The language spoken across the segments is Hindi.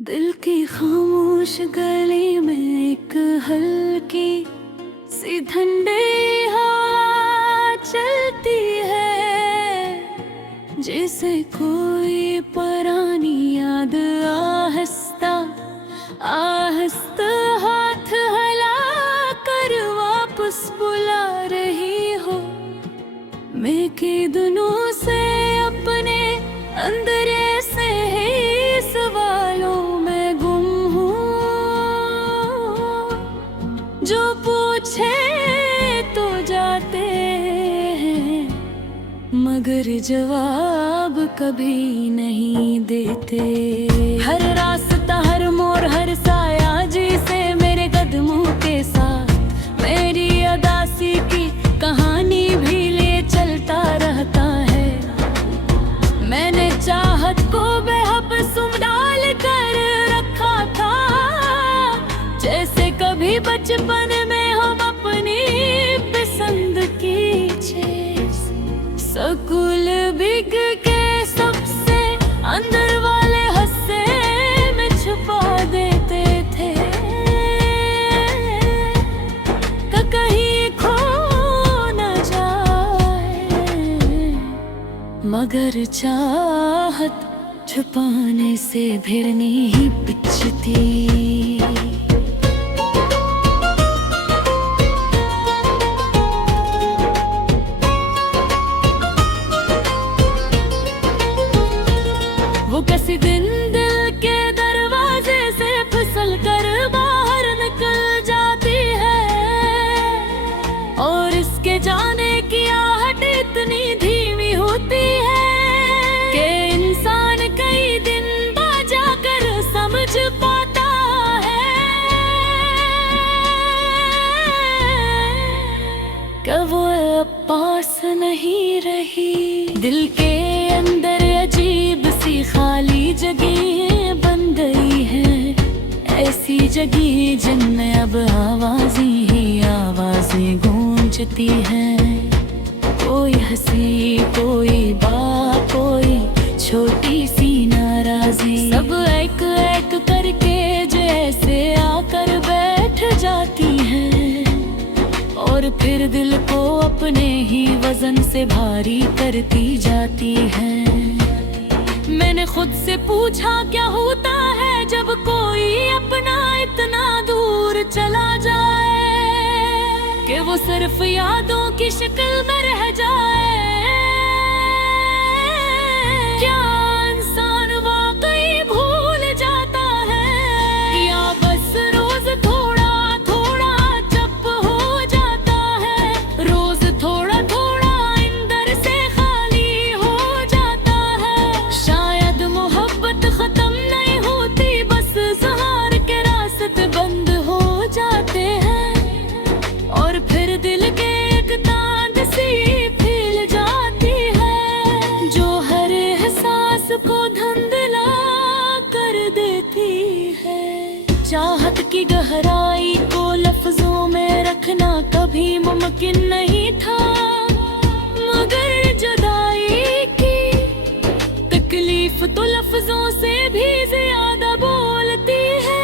दिल की खामोश गली में एक हल्की सी ठंडी हवा चलती है, जैसे कोई पुरानी याद आहिस्ता आहिस्ता हाथ हिला कर वापस बुला रही हो। मैं के दिनों से अपने अंदर ऐसे ही सवालों में गुम हूँ, जो पूछे तो जाते हैं मगर जवाब कभी नहीं देते। हर रास्ता हर मोड़ हर साया जिसे मेरे कदमों के साथ मेरी अदासी की कहानी भी ले चलता रहता है। मैंने चाहत को बेहबसुम डाल कर रखा था, जैसे कभी बचपन में हम अपनी पसंद की चीज स्कूल बिग के सबसे अंदर वाले हिस्से में छुपा देते थे, कहीं खो न जाए। मगर चाहत छुपाने से भिड़नी ही पिचती। वो किसी दिन दिल के दरवाजे से फिसल कर बाहर निकल जाती है, और इसके जाने की आहट इतनी धीमी होती है कि इंसान कई दिन बाद जाकर समझ पाता है कि वो अब पास नहीं रही। दिल के अंदर अजीब सी खाली जगह बन गई है, ऐसी जगह जिनमें अब आवाज़ें ही आवाज़ें गूंजती हैं। कोई हंसी कोई बात कोई छोटी सी नाराज़ी, सब एक एक करके जैसे आकर बैठ जाती हैं, और फिर दिल को अपने ही वजन से भारी करती जाती है। मैंने खुद से पूछा क्या होता है जब कोई अपना इतना दूर चला जाए कि वो सिर्फ यादों की शक्ल में रह जाए। क्या इंसान वाकई भूल जाता है, या बस रोज थोड़ा थोड़ा चुप हो जाता है, रोज थोड़ा थोड़ा अंदर से खाली हो जाता है। शायद मोहब्बत खत्म नहीं होती, बस सहार के रास्ते बंद हो जाते हैं, और फिर दिल के एक तांद सी फैल जाती है, जो हर एहसास को धुंधला कर देती है। चाहत की गहराई को लफ्जों में रखना कभी मुमकिन नहीं था, मगर जुदाई की तकलीफ तो लफ्जों से भी ज्यादा बोलती है।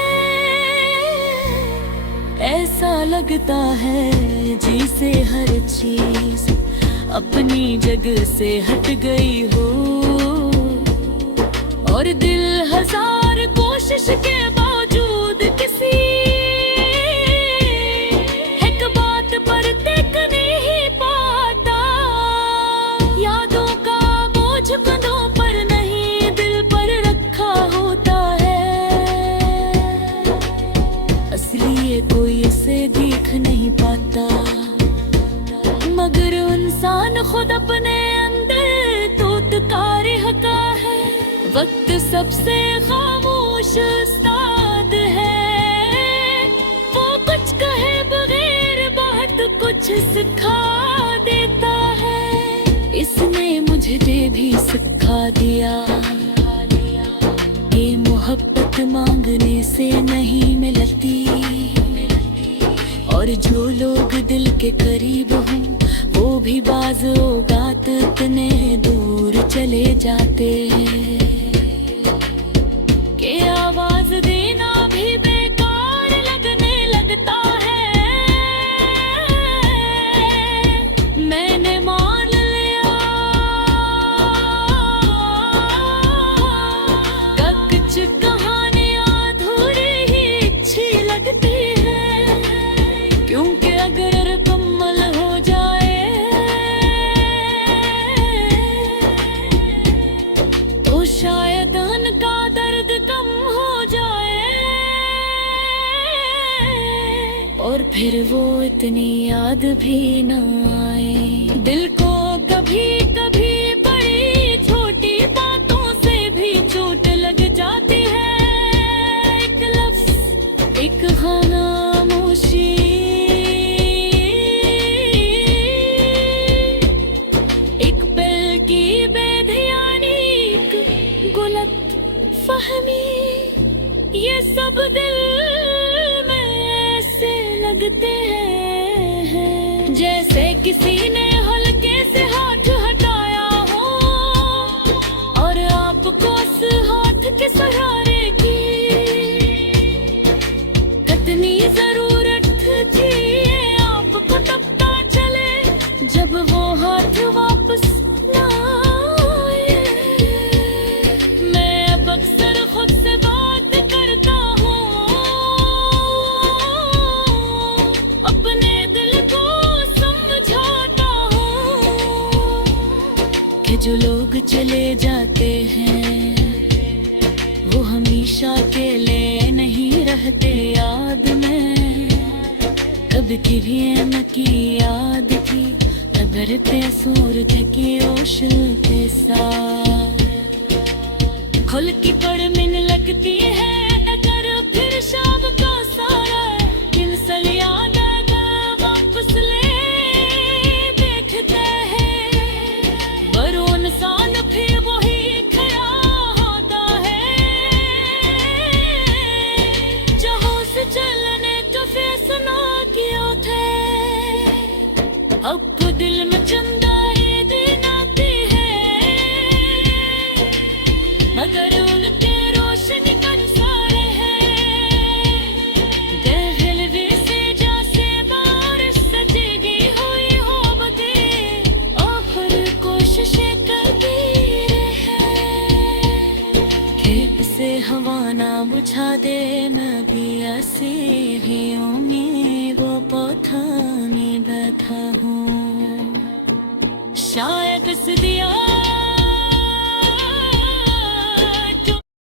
ऐसा लगता है जिसे हर चीज अपनी जगह से हट गई हो, और दिल हजार कोशिश के बावजूद किसी एक बात पर टिक नहीं पाता। यादों का बोझ कंधों पर नहीं दिल पर रखा होता है, इसलिए कोई इसे देख नहीं पाता, मगर इंसान खुद अपने अंदर तो तुकार हका है। वक्त सबसे खामोश उस्ताद है, वो कुछ कहे बगैर बहुत कुछ सिखा देता है। इसने मुझे भी सिखा दिया ये मोहब्बत मांगने से नहीं मिलती, और जो लोग दिल के करीब हों वो भी बाज़ औक़ात इतने दूर चले जाते हैं कि आवाज़ फिर वो इतनी याद भी न आए। दिल को कभी कभी बड़ी छोटी बातों से भी चोट लग जाती है। एक लफ्ज, एक खामोशी, एक पल की बेध्यानी, एक गलत फहमी, ये सब दिल में ऐसे लगते हैं जैसे किसी ने हल्के से हाथ हटाया हो और आपको उस हाथ के सहारे की कितनी जरूरत थी ये आपको तब पता चले जब वो हाथ वापस ना आए। मैं अब अक्सर खुद से बात करता हूँ, अपने दिल को समझाता हूँ कि जो लोग चले जाते हैं वो हमेशा के लिए नहीं रहते याद में। कब की भी की याद थी, कब्र पे सूरज की रोशनी के साथ खुल की पड़ मिन लगती है। अगर फिर शाम का सारा दिल याद आकर वापस ले देखते हैं, बरो इंसान फिर वही खड़ा होता है। जहाँ से चलने का फैसला किया थे, अब तो दिल में चंदा ये दिन आती है, मगर उनके रोशनी कंसारे हैं। गहरे से जैसे बारिश सजेगी हुई हो बगे, आखिर कोशिशें करती रहे। खेत से हवा ना बुझा दे, मैं भी ऐसी ही उम्मीद वो पौधा में बैठा हूँ। शायद इस दिया